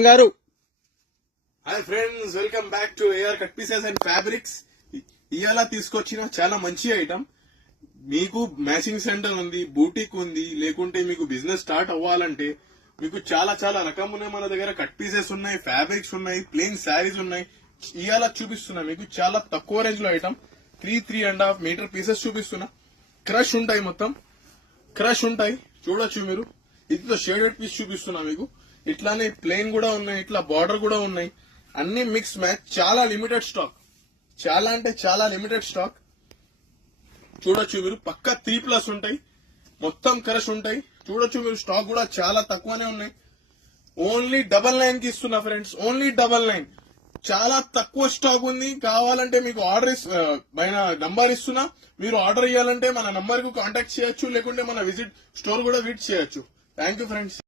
గారు hi friends, welcome back to AR cut pieces and fabrics. ఇవాళ తీసుకొచ్చిన చాలా మంచి ఐటమ్. మీకు మ్యాచింగ్ సెంటర్ ఉంది, బూటిక్ ఉంది, లేకుంటే మీకు బిజినెస్ స్టార్ట్ అవ్వాలంటే మీకు చాలా చాలా రకం ఉన్నాయి. మన దగ్గర కట్ పీసెస్ ఉన్నాయి, ఫ్యాబ్రిక్స్ ఉన్నాయి, ప్లెయిన్ శారీస్ ఉన్నాయి. ఇవాళ చూపిస్తున్నా మీకు చాలా తక్కువ రేంజ్ లో ఐటమ్. 3.5 మీటర్ పీసెస్ చూపిస్తున్నా. క్రష్ ఉంటాయి, మొత్తం క్రష్ ఉంటాయి. చూడొచ్చు మీరు. ఇది షేడెడ్ పీస్ చూపిస్తున్నా మీకు. ఇట్లానే ప్లెయిన్ కూడా ఉన్నాయి, ఇట్లా బార్డర్ కూడా ఉన్నాయి. అన్ని మిక్స్ మ్యాచ్. చాలా లిమిటెడ్ స్టాక్, చాలా అంటే చాలా లిమిటెడ్ స్టాక్. చూడొచ్చు మీరు. పక్కా 3+ ఉంటాయి, మొత్తం క్రష్ ఉంటాయి. చూడొచ్చు మీరు. స్టాక్ కూడా చాలా తక్కువనే ఉన్నాయి. ఓన్లీ 99 కి ఇస్తున్నా ఫ్రెండ్స్, ఓన్లీ 99. చాలా తక్కువ స్టాక్ ఉంది. కావాలంటే మీకు ఆర్డర్ పైన నంబర్ ఇస్తున్నా. మీరు ఆర్డర్ ఇవ్వాలంటే మన నంబర్ కు కాంటాక్ట్ చేయొచ్చు, లేకుంటే మన స్టోర్ కూడా విజిట్ చేయొచ్చు. Thank you friends.